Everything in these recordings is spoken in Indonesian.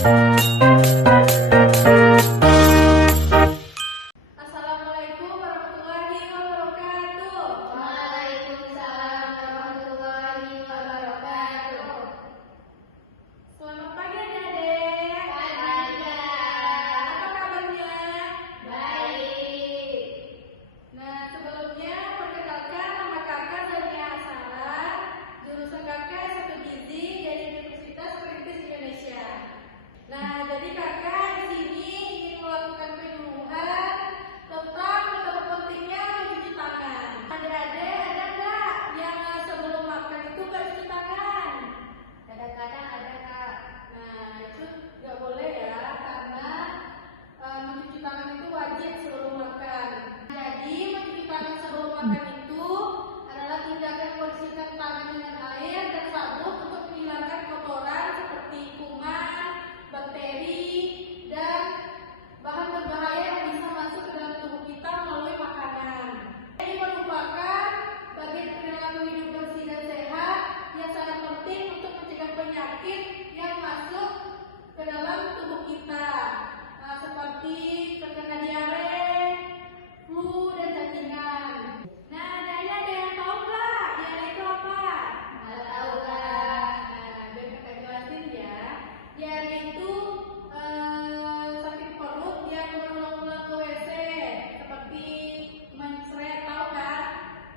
Assalamualaikum warahmatullahi wabarakatuh. Waalaikumsalam warahmatullahi wabarakatuh. Selamat pagi adik-adik. Pagi, Kak. Apa kabarnya? Baik. Nah, sebelumnya perkenalkan nama kakak Zania Asara, jurusan kakak S1 Gizi dari Universitas Perintis Indonesia. Nah, jadi kakak di sini ingin melakukan penyuluhan tentang betapa pentingnya mencuci tangan. Adik-adik ada nggak yang sebelum makan itu nggak cuci tangan? Kadang-kadang ada, Kak. Nah, itu nggak boleh ya, karena mencuci tangan itu wajib sebelum makan. Jadi, mencuci tangan sebelum makan itu adalah tindakan membersihkan tangan dengan air dan sabun untuk menghilangkan kotoran seperti kuman, bakteri, dan bahan berbahaya yang bisa masuk ke dalam tubuh kita melalui makanan. Ini merupakan bagian perilaku hidup bersih dan sehat yang sangat penting untuk mencegah penyakit yang masuk ke dalam tubuh kita, seperti terkena diare, flu, dan cacingan. Nah, ada yang tahu nggak diare itu apa? Nggak tahu, Kak. Nah, biar kakak jelasin ya. Diare itu sakit perut yang berulang-ulang ke WC, seperti mencret, tahu kan?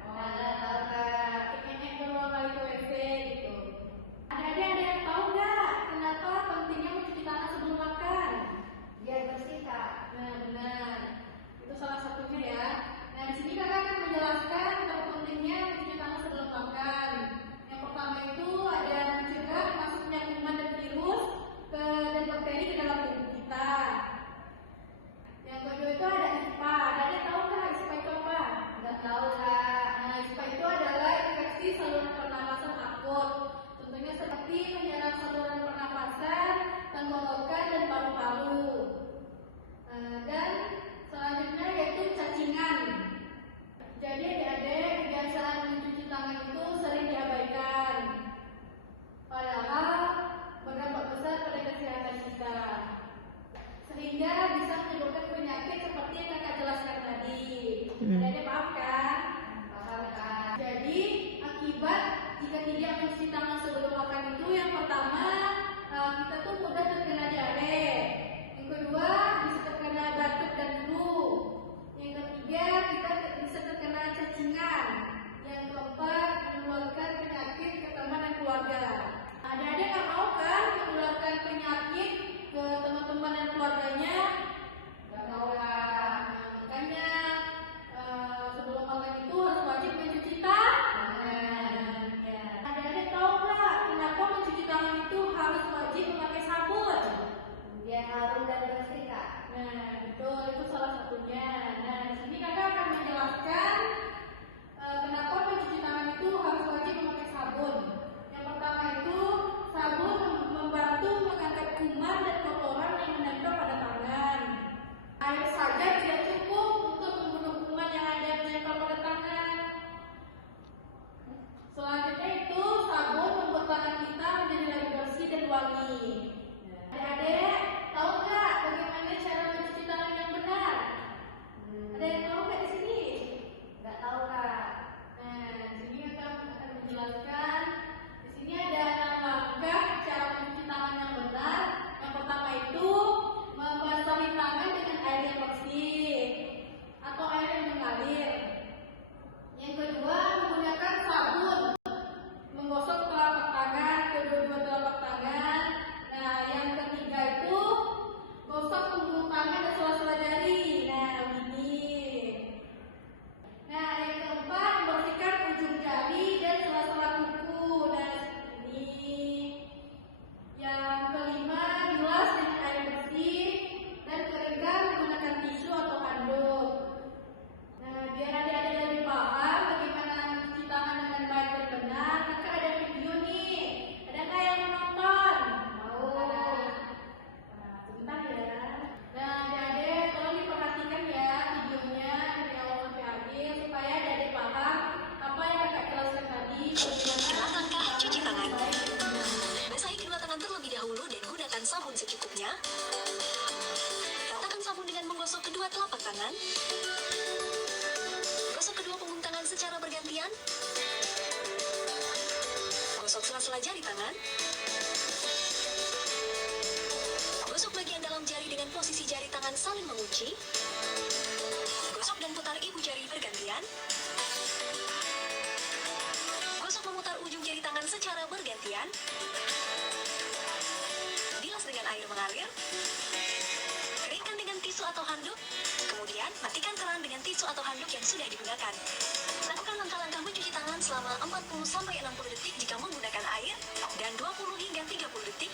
Nggak tahu, Kak. Kayaknya berulang kali ke WC gitu. Ada yang tahu nggak kenapa pentingnya mencuci tangan sebelum makan? Biar bersih, Kak. Nah, benar. Itu salah satunya ya. Nah, di sini kakak akan menjelaskan betapa pentingnya mencuci tangan sebelum makan. Yang pertama itu ada mencegah masuknya kuman dan virus dan bakteri ke dalam tubuh kita. Yang kedua itu ada ISPA. Ada tahu nggak ISPA itu apa? Nggak tahu, Kak. Nah, ISPA itu adalah infeksi saluran pernapasan akut. Tentunya seperti menyerang saluran pernapasan, tenggorokan, dan paru-paru. Dan selanjutnya yaitu cacingan. Jadi adik-adik, kebiasaan mencuci tangan itu sering diabaikan. Padahal berdampak besar pada kesehatan kita. Sehingga bisa menyebabkan penyakit seperti yang kakak jelaskan tadi. Adik-adik paham kan? Paham, Kak. Jadi akibat jika tidak mencuci tangan sebelum makan itu yang pertama kita tuh mudah terkena diare. Yang kedua bisa terkena batuk dan flu. Yang ketiga kita bisa terkena cacingan. Yang keempat menularkan penyakit ke teman dan keluarga. Adik-adik nggak mau kan menularkan penyakit ke teman-teman dan keluarganya? Nggak mau, Kak. Makanya sebelum makan itu harus wajib mencuci tangan. Ya. Adik-adik tahu nggak kenapa mencuci tangan itu harus wajib memakai sabun? Biar harum dan bersih, Kak. Nah, betul, itu salah satunya. Nah, di sini kakak akan menjelaskan kenapa mencuci tangan itu harus wajib memakai sabun. Yang pertama itu sabun membantu mengangkat kuman dan kotoran yang menempel pada tangan. Air saja tidak cukup untuk membunuh kuman yang ada menempel pada tangan. Selanjutnya itu sabun membuat tangan kita menjadi lebih bersih dan wangi. Adik-adik, tahu nggak bagaimana cara mencuci tangan yang benar? Ada yang tahu nggak di sini? Nggak tahu, Kak. Nah, di sini akan menjelaskan. Di sini ada 6 langkah cara mencuci tangan yang benar. Yang pertama itu membasahi tangan dengan air yang bersih atau air yang mengalir. Yang kedua menggunakan sabun, menggosok telapak tangan, kedua-dua telapak tangan menggunakan sabun secukupnya. Ratakan sabun dengan menggosok kedua telapak tangan. Gosok kedua punggung tangan secara bergantian. Gosok sela-sela jari tangan. Gosok bagian dalam jari dengan posisi jari tangan saling mengunci. Gosok dan putar ibu jari bergantian. Gosok memutar ujung jari tangan secara bergantian. Bilas dengan air mengalir. Keringkan dengan tisu atau handuk. Kemudian, matikan keran dengan tisu atau handuk yang sudah digunakan. Lakukan langkah-langkah mencuci tangan selama 40-60 detik jika menggunakan air, dan 20 hingga 30 detik